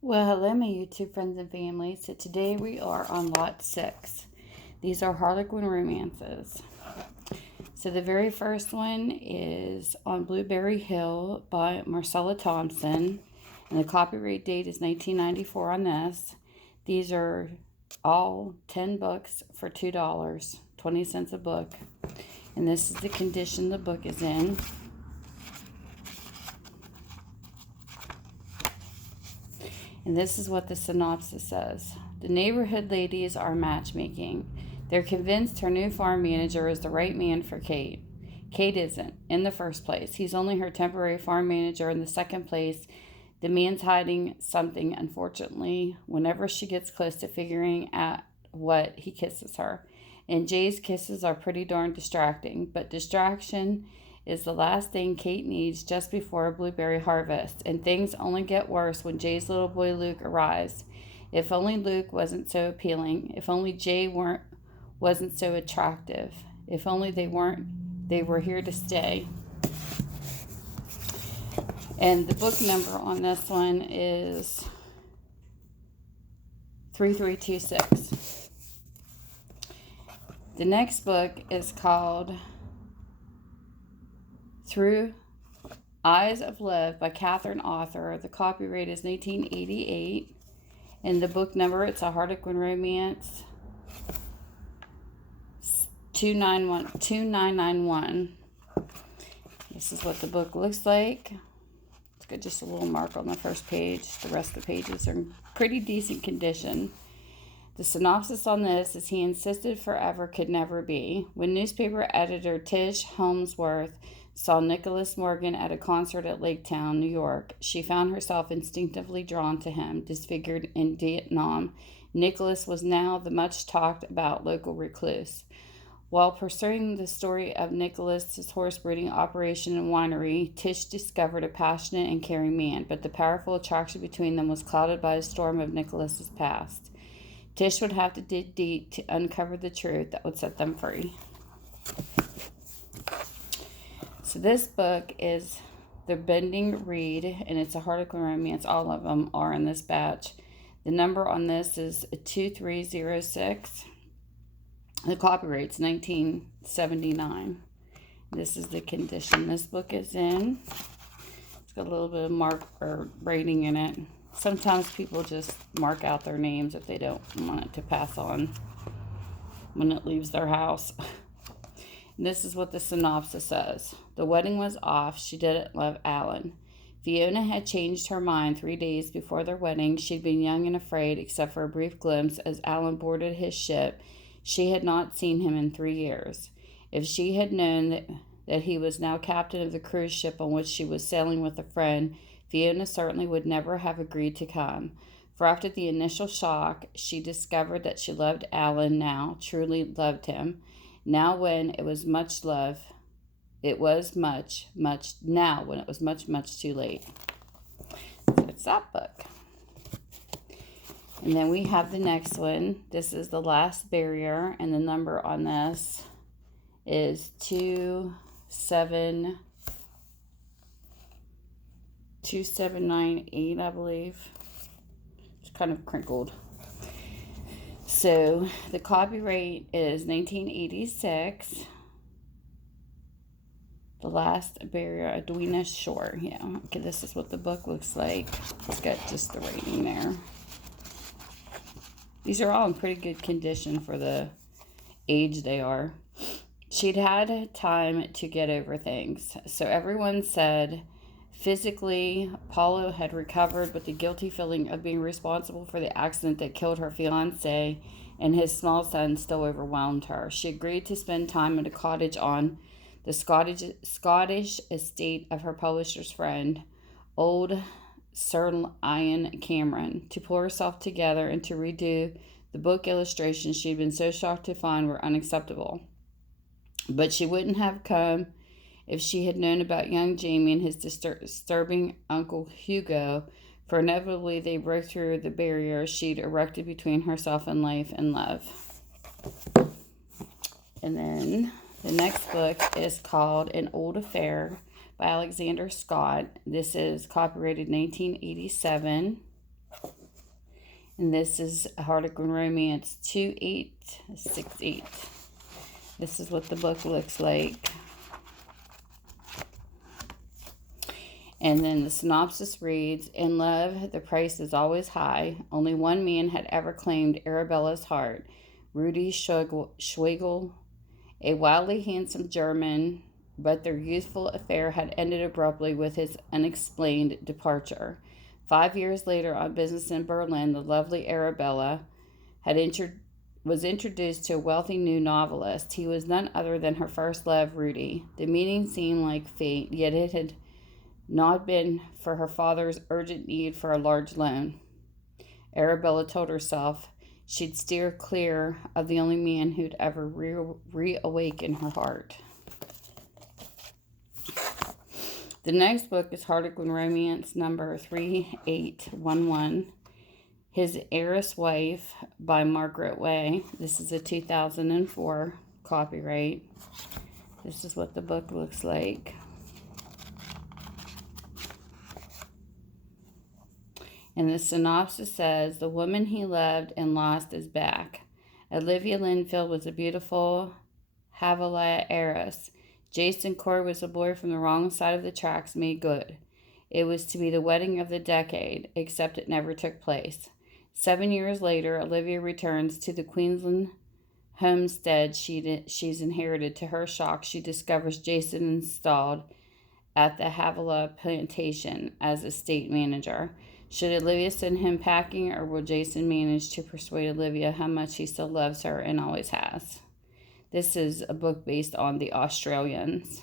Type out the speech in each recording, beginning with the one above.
Well, hello, my YouTube friends and family. So today we are on lot 6. These are Harlequin romances. So the very first one is On Blueberry Hill by Marcella Thompson. And the copyright date is 1994 on this. These are all 10 books for $2, 20 cents a book. And this is the condition the book is in. And this is what the synopsis says. The neighborhood ladies are matchmaking. They're convinced her new farm manager is the right man for Kate. Kate isn't, in the first place. He's only her temporary farm manager. In the second place, the man's hiding something, unfortunately, whenever she gets close to figuring out what he kisses her. And Jay's kisses are pretty darn distracting, but distraction is the last thing Kate needs just before a blueberry harvest, and things only get worse when Jay's little boy Luke arrives. If only Luke wasn't so appealing, if only Jay wasn't so attractive, if only they were here to stay. And the book number on this one is 3326. The next book is called Through Eyes of Love by Katherine author. The copyright is 1988. And the book number, it's a Harlequin romance, 2991. This is what the book looks like. It's got just a little mark on the first page. The rest of the pages are in pretty decent condition. The synopsis on this is he insisted forever could never be. When newspaper editor Tish Holmesworth saw Nicholas Morgan at a concert at Laketown, New York, she found herself instinctively drawn to him. Disfigured in Vietnam, Nicholas was now the much talked about local recluse. While pursuing the story of Nicholas's horse breeding operation and winery, Tish discovered a passionate and caring man, but the powerful attraction between them was clouded by a storm of Nicholas's past. Tish would have to dig deep to uncover the truth that would set them free. So this book is The Bending Reed, and it's a Harlequin romance. All of them are in this batch. The number on this is 2306. The copyright's 1979. This is the condition this book is in. It's got a little bit of mark or rating in it. Sometimes people just mark out their names if they don't want it to pass on when it leaves their house. This is what the synopsis says. The wedding was off. She didn't love Alan. Fiona had changed her mind 3 days before their wedding. She'd been young and afraid, except for a brief glimpse as Alan boarded his ship. She had not seen him in 3 years. If she had known that he was now captain of the cruise ship on which she was sailing with a friend, Fiona certainly would never have agreed to come. For after the initial shock, she discovered that she loved Alan now, truly loved him. Now when it was much love, it was much too late. So it's that book. And then we have the next one. This is The Last Barrier, and the number on this is 2798, I believe. It's kind of crinkled. So the copyright is 1986. The Last Barrier, Edwina Shore. Yeah, okay, this is what the book looks like. It's got just the rating there. These are all in pretty good condition for the age they are. She'd had time to get over things. So everyone said physically, Paulo had recovered, but the guilty feeling of being responsible for the accident that killed her fiancé and his small son still overwhelmed her. She agreed to spend time at a cottage on the Scottish estate of her publisher's friend, old Sir Ian Cameron, to pull herself together and to redo the book illustrations she'd been so shocked to find were unacceptable. But she wouldn't have come if she had known about young Jamie and his disturbing Uncle Hugo, for inevitably they broke through the barrier she'd erected between herself and life and love. And then the next book is called An Old Affair by Alexandra Scott. This is copyrighted 1987. And this is Harlequin Romance 2868. This is what the book looks like. And then the synopsis reads, in love, the price is always high. Only one man had ever claimed Arabella's heart, Rudy Schwegel, a wildly handsome German, but their youthful affair had ended abruptly with his unexplained departure. 5 years later, on business in Berlin, the lovely Arabella was introduced to a wealthy new novelist. He was none other than her first love, Rudy. The meeting seemed like fate, yet it had not been for her father's urgent need for a large loan. Arabella told herself she'd steer clear of the only man who'd ever reawaken her heart. The next book is Harlequin Romance number 3811, His Heiress Wife by Margaret Way. This is a 2004 copyright. This is what the book looks like. And the synopsis says, the woman he loved and lost is back. Olivia Linfield was a beautiful Havilah heiress. Jason Cord was a boy from the wrong side of the tracks made good. It was to be the wedding of the decade, except it never took place. 7 years later, Olivia returns to the Queensland homestead she's inherited. To her shock, she discovers Jason installed at the Havilah plantation as estate manager. Should Olivia send him packing, or will Jason manage to persuade Olivia how much he still loves her and always has? This is a book based on the Australians.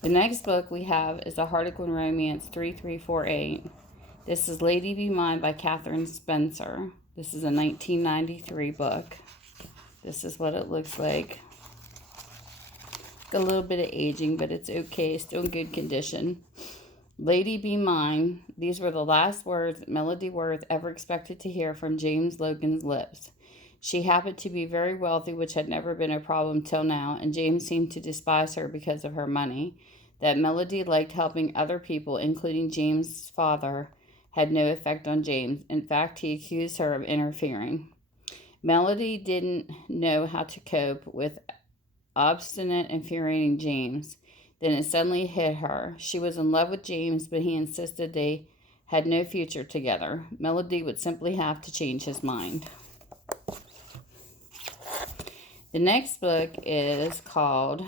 The next book we have is a Harlequin Romance 3348. This is Lady Be Mine by Katherine Spencer. This is a 1993 book. This is what it looks like. A little bit of aging, but it's okay. Still in good condition. Lady Be Mine. These were the last words that Melody Worth ever expected to hear from James Logan's lips. She happened to be very wealthy, which had never been a problem till now, and James seemed to despise her because of her money. That Melody liked helping other people, including James' father, had no effect on James. In fact, he accused her of interfering. Melody didn't know how to cope with obstinate, infuriating James. Then it suddenly hit her. She was in love with James, but he insisted they had no future together. Melody would simply have to change his mind. The next book is called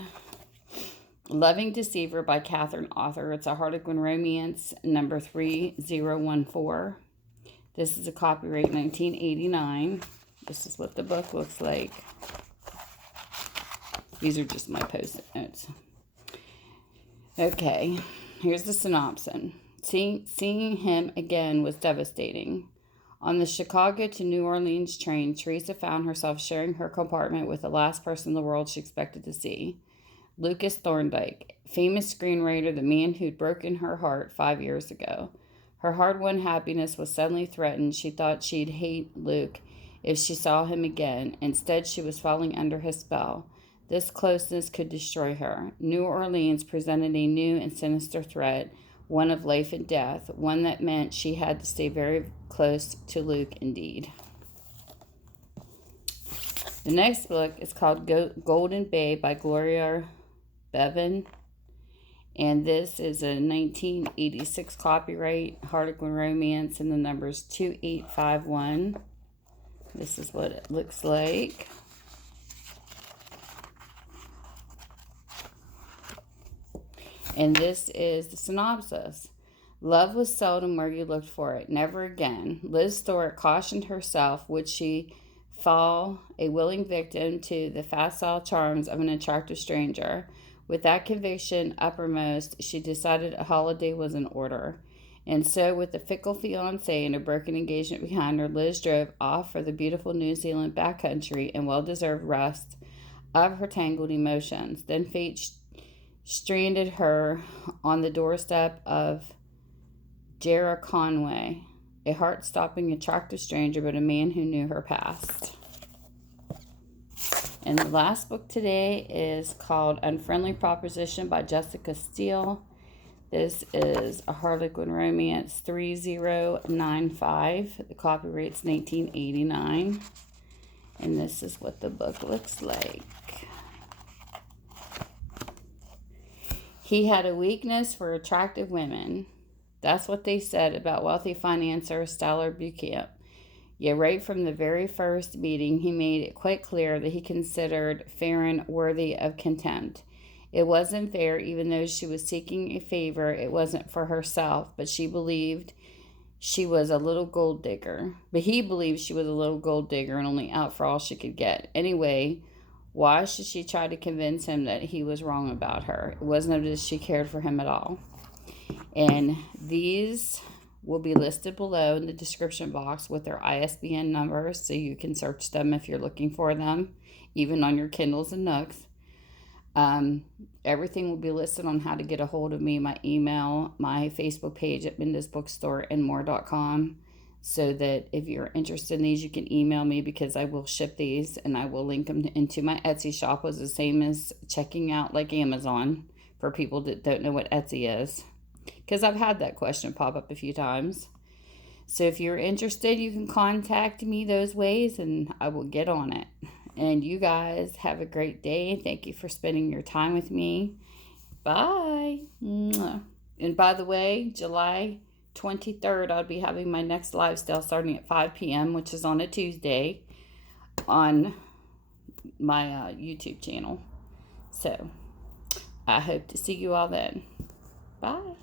Loving Deceiver by Katherine Author. It's a Harlequin Romance number 3014. This is a copyright 1989. This is what the book looks like. These are just my post-it notes. Okay, here's the synopsis. Seeing him again was devastating. On the Chicago to New Orleans train, Teresa found herself sharing her compartment with the last person in the world she expected to see. Lucas Thorndike, famous screenwriter, the man who'd broken her heart 5 years ago. Her hard-won happiness was suddenly threatened. She thought she'd hate Luke if she saw him again. Instead, she was falling under his spell. This closeness could destroy her. New Orleans presented a new and sinister threat, one of life and death, one that meant she had to stay very close to Luke indeed. The next book is called Golden Bay by Gloria Bevan, and this is a 1986 copyright Harlequin Romance, and the number is 2851. This is what it looks like. And this is the synopsis. Love was seldom where you looked for it. Never again. Liz Thorpe cautioned herself, would she fall a willing victim to the facile charms of an attractive stranger. With that conviction uppermost, she decided a holiday was in order. And so, with the fickle fiancé and a broken engagement behind her, Liz drove off for the beautiful New Zealand backcountry and well-deserved rest of her tangled emotions. Then fate stranded her on the doorstep of Jera Conway, a heart-stopping, attractive stranger, but a man who knew her past. And the last book today is called Unfriendly Proposition by Jessica Steele. This is a Harlequin Romance 3095. The copyright's 1989. And this is what the book looks like. He had a weakness for attractive women. That's what they said about wealthy financier Stellar Bucamp. Yet right from the very first meeting, he made it quite clear that he considered Farron worthy of contempt. It wasn't fair, even though she was seeking a favor. It wasn't for herself, but she believed she was a little gold digger. But he believed she was a little gold digger and only out for all she could get. Anyway, why should she try to convince him that he was wrong about her? It wasn't as if she cared for him at all. And these will be listed below in the description box with their ISBN numbers, so you can search them if you're looking for them, even on your Kindles and Nooks. Everything will be listed on how to get a hold of me, my email, my Facebook page at Minda's Bookstore and more.com, so that if you're interested in these, you can email me, because I will ship these and I will link them into my Etsy shop. It's the same as checking out like Amazon for people that don't know what Etsy is, because I've had that question pop up a few times. So if you're interested, you can contact me those ways and I will get on it. And you guys have a great day. Thank you for spending your time with me. Bye. And by the way, July 23rd, I'll be having my next live sale starting at 5 p.m., which is on a Tuesday, on my YouTube channel. So I hope to see you all then. Bye.